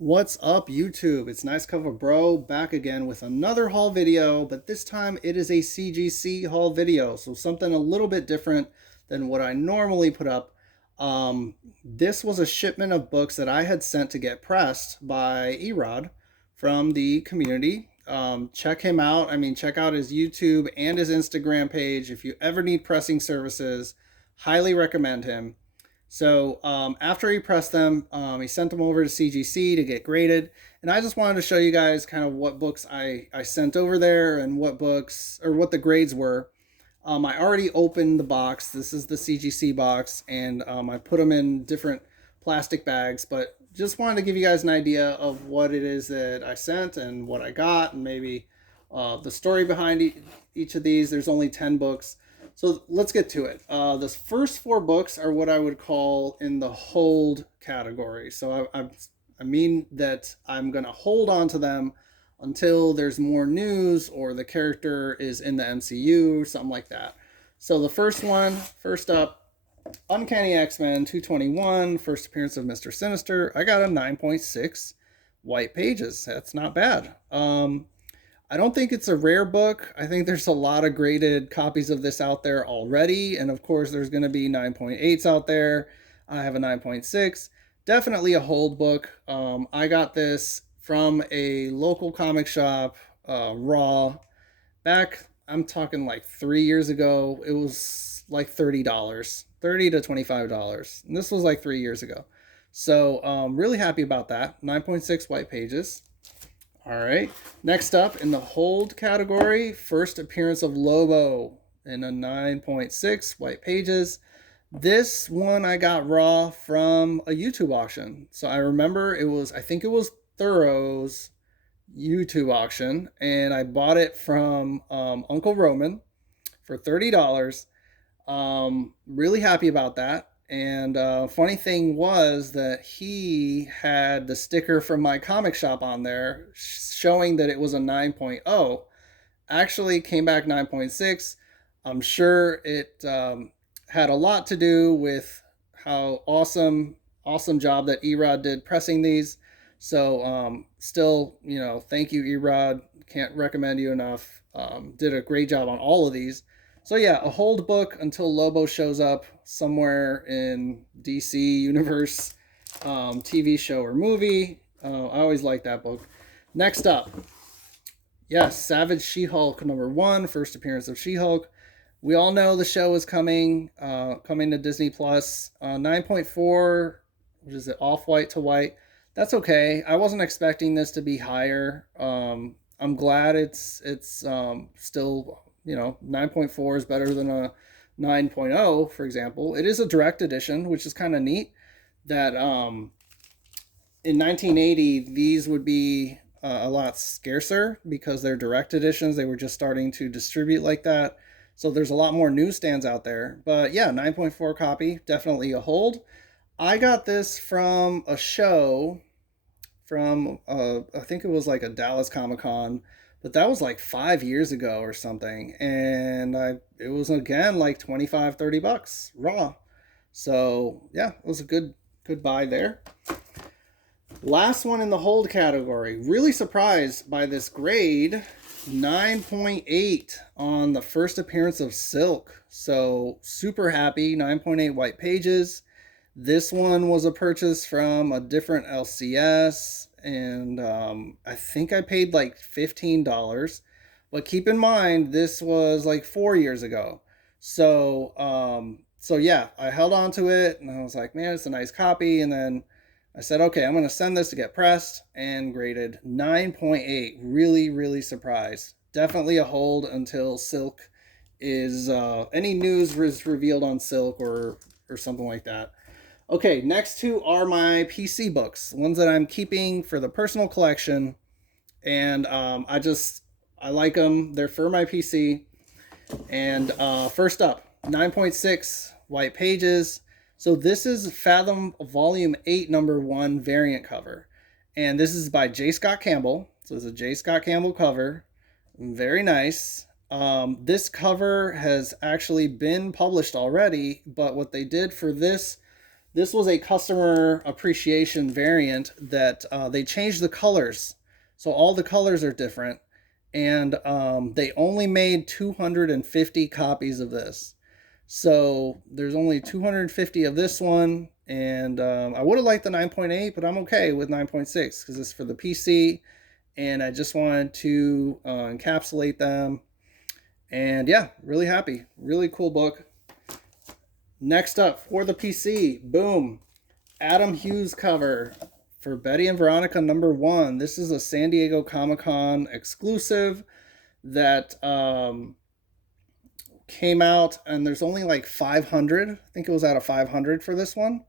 What's up, YouTube? It's Nice Cover Bro back again with another haul video, but this time it is a CGC haul video, so something a little bit different than what I normally put up. This was a shipment of books that I had sent to get pressed by Erod from the community. Check him out. Check out his YouTube and his Instagram page. If you ever need pressing services, highly recommend him. So after he pressed them, he sent them over to CGC to get graded. And I just wanted to show you guys kind of what books I sent over there and what books or what the grades were. I already opened the box. This is the CGC box, and I put them in different plastic bags. But just wanted to give you guys an idea of what it is that I sent and what I got, and maybe the story behind each of these. There's only 10 books. So let's get to it. The first four books are what I would call in the hold category. So I mean that I'm going to hold on to them until there's more news or the character is in the MCU or something like that. So the first up, Uncanny X-Men 221, first appearance of Mr. Sinister. I got a 9.6 white pages. That's not bad. I don't think it's a rare book. I think there's a lot of graded copies of this out there already. And of course, there's going to be 9.8s out there. I have a 9.6. Definitely a hold book. I got this from a local comic shop, raw. Back, I'm talking like 3 years ago. It was like $30, $30 to $25. And this was like 3 years ago. So really happy about that. 9.6 white pages. All right. Next up in the hold category, first appearance of Lobo in a 9.6 white pages. This one I got raw from a YouTube auction. So I remember I think it was Thorough's YouTube auction, and I bought it from Uncle Roman for $30. Really happy about that. And funny thing was that he had the sticker from my comic shop on there showing that it was a 9.0. Actually came back 9.6. I'm sure it had a lot to do with how awesome job that Erod did pressing these. So still, thank you, Erod. Can't recommend you enough. Did a great job on all of these. So yeah, a hold book until Lobo shows up somewhere in DC universe, TV show or movie. I always like that book. Next up, yes, Savage She-Hulk #1, first appearance of She-Hulk. We all know the show is coming to Disney Plus. 9.4, what is it, off-white to white. That's okay. I wasn't expecting this to be higher. I'm glad it's still, 9.4 is better than a 9.0, for example. It is a direct edition, which is kind of neat that in 1980, these would be a lot scarcer because they're direct editions. They were just starting to distribute like that. So there's a lot more newsstands out there. But yeah, 9.4 copy, definitely a hold. I got this from a show from, I think it was like a Dallas Comic Con, but that was like 5 years ago or something. And it was again like 25, $30 raw. So yeah, it was a good buy there. Last one in the hold category. Really surprised by this grade. 9.8 on the first appearance of Silk. So super happy. 9.8 white pages. This one was a purchase from a different LCS, and I think I paid like $15. But keep in mind, this was like 4 years ago. So yeah, I held on to it, and I was like, man, it's a nice copy. And then I said, okay, I'm going to send this to get pressed, and graded 9.8. Really, really surprised. Definitely a hold until Silk is, any news is revealed on Silk or something like that. Okay, next two are my PC books, ones that I'm keeping for the personal collection, and I like them. They're for my PC. And first up, 9.6 white pages. So this is Fathom Volume 8, #1 variant cover. And this is by J. Scott Campbell. So it's a J. Scott Campbell cover. Very nice. This cover has actually been published already, but what they did for this This was a customer appreciation variant that they changed the colors. So all the colors are different. And they only made 250 copies of this. So there's only 250 of this one. And I would have liked the 9.8, but I'm okay with 9.6 because it's for the PC. And I just wanted to encapsulate them. And yeah, really happy. Really cool book. Next up for the PC, boom, Adam Hughes cover for Betty and Veronica #1. This is a San Diego Comic-Con exclusive that came out, and there's only like 500. I think it was out of 500 for this one.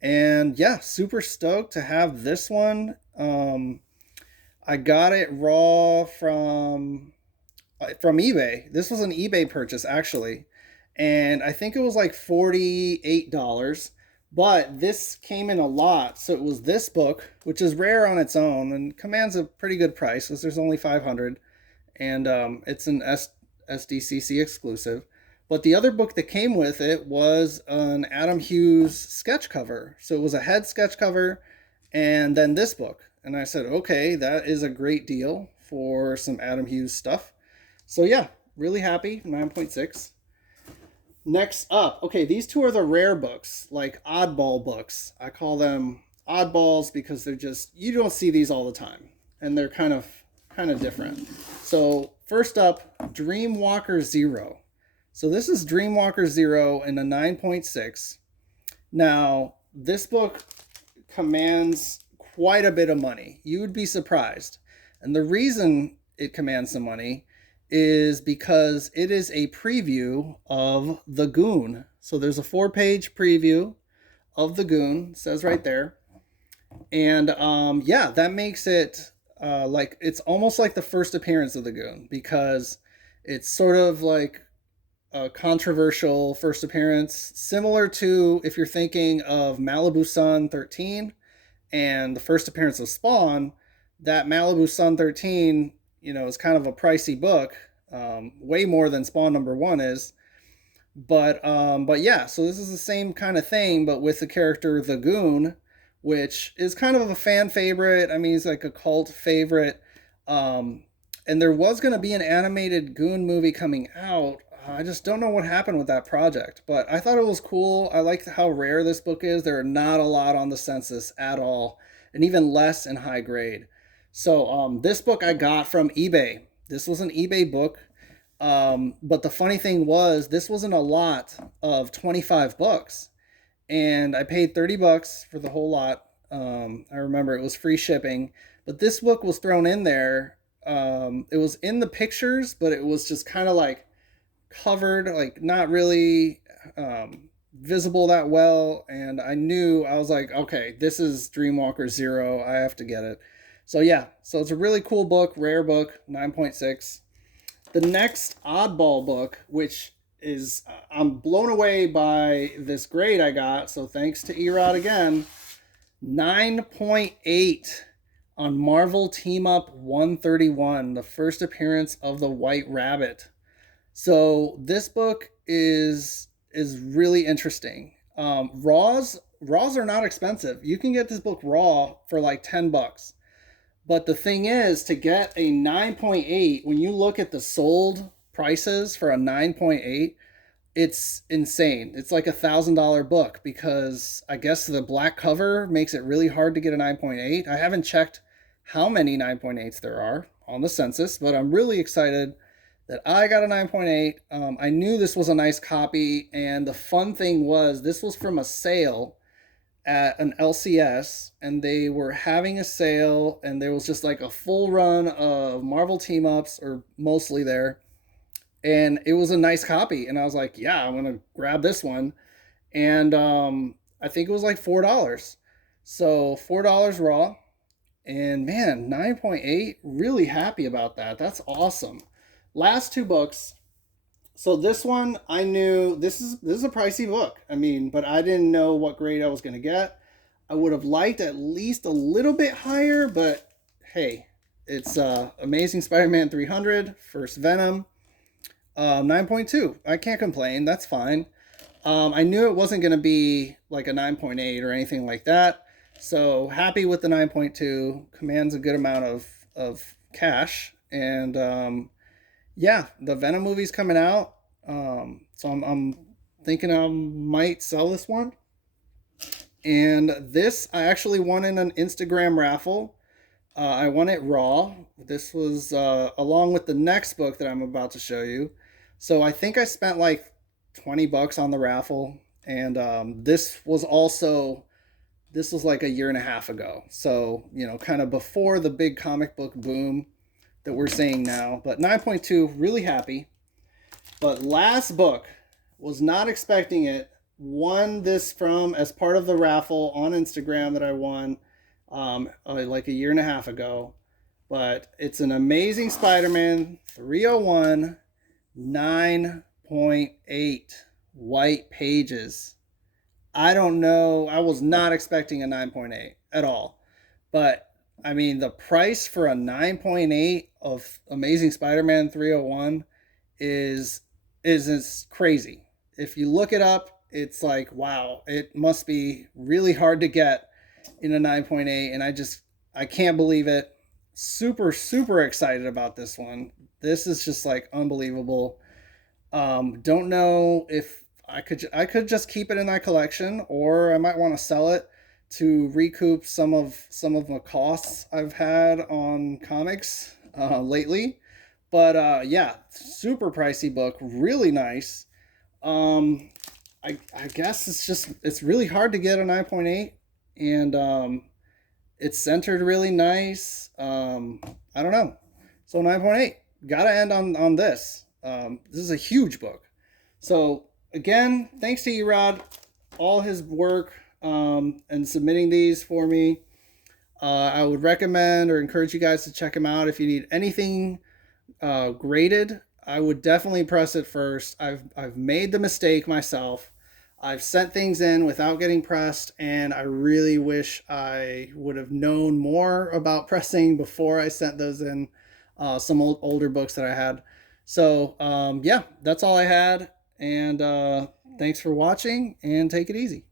And yeah, super stoked to have this one. I got it raw from eBay. This was an eBay purchase, actually. And I think it was like $48. But this came in a lot. So it was this book, which is rare on its own and commands a pretty good price because there's only 500. And it's an SDCC exclusive. But the other book that came with it was an Adam Hughes sketch cover. So it was a head sketch cover and then this book. And I said, okay, that is a great deal for some Adam Hughes stuff. So yeah, really happy, 9.6. Next up, okay, these two are the rare books, like oddball books. I call them oddballs because they're just, you don't see these all the time. And they're kind of different. So first up, Dreamwalker Zero. So this is Dreamwalker Zero in a 9.6. Now, this book commands quite a bit of money. You would be surprised. And the reason it commands some money is because it is a preview of The Goon. So there's a 4-page preview of The Goon, it says right there. And yeah, that makes it like, it's almost like the first appearance of The Goon because it's sort of like a controversial first appearance, similar to if you're thinking of Malibu Sun 13 and the first appearance of Spawn. That Malibu Sun 13, you know, is kind of a pricey book, way more than Spawn #1 is. But yeah, so this is the same kind of thing, but with the character The Goon, which is kind of a fan favorite. I mean, he's like a cult favorite. And there was going to be an animated Goon movie coming out. I just don't know what happened with that project, but I thought it was cool. I like how rare this book is. There are not a lot on the census at all, and even less in high grade. So this book I got from eBay. This was an eBay book. But the funny thing was, this wasn't a lot of 25 books. And I paid $30 for the whole lot. I remember it was free shipping. But this book was thrown in there. It was in the pictures, but it was just kind of like covered, like not really visible that well. And I was like, okay, this is Dreamwalker Zero. I have to get it. So yeah, so it's a really cool book, rare book, 9.6. The next oddball book, which is, I'm blown away by this grade I got, so thanks to Erod again, 9.8 on Marvel Team Up 131, the first appearance of the White Rabbit. So this book is really interesting. Raws are not expensive. You can get this book raw for like $10. But the thing is, to get a 9.8, when you look at the sold prices for a 9.8, it's insane. It's like $1,000 book because I guess the black cover makes it really hard to get a 9.8. I haven't checked how many 9.8s there are on the census, but I'm really excited that I got a 9.8. I knew this was a nice copy, and the fun thing was this was from a sale at an LCS, and they were having a sale, and there was just like a full run of Marvel team ups, or mostly there, and it was a nice copy, and I was like, yeah, I'm gonna grab this one. And I think it was like $4, so $4 raw. And man, 9.8, really happy about that. That's awesome. Last two books. So this one, I knew this is a pricey book. I mean, but I didn't know what grade I was going to get. I would have liked at least a little bit higher, but hey, it's Amazing Spider-Man 300, First Venom, 9.2. I can't complain. That's fine. I knew it wasn't going to be like a 9.8 or anything like that. So happy with the 9.2. Commands a good amount of cash. And yeah, the Venom movie's coming out. So I'm thinking I might sell this one. And this I actually won in an Instagram raffle. I won it raw. This was along with the next book that I'm about to show you. So I think I spent like 20 bucks on the raffle. And this was like a year and a half ago. So, you know, kind of before the big comic book boom that we're seeing now. But 9.2, really happy. But last book, was not expecting it. Won this from as part of the raffle on Instagram that I won like a year and a half ago. But it's an Amazing Spider-Man 301 9.8 white pages. I don't know. I was not expecting a 9.8 at all. But I mean, the price for a 9.8 of Amazing Spider-Man 301 is is crazy. If you look it up, it's like, wow, it must be really hard to get in a 9.8, and I can't believe it. Super excited about this one. This is just like unbelievable. Don't know if I could just keep it in my collection, or I might want to sell it to recoup some of the costs I've had on comics lately. But yeah, super pricey book, really nice. Um, I guess it's really hard to get a 9.8, and it's centered really nice. I don't know. So 9.8, gotta end on this. This is a huge book. So again, thanks to Erod, all his work and submitting these for me. I would recommend or encourage you guys to check him out if you need anything graded. I would definitely press it first. I've made the mistake myself. I've sent things in without getting pressed, and I really wish I would have known more about pressing before I sent those in. Some older books that I had. So yeah, that's all I had. And thanks for watching, and take it easy.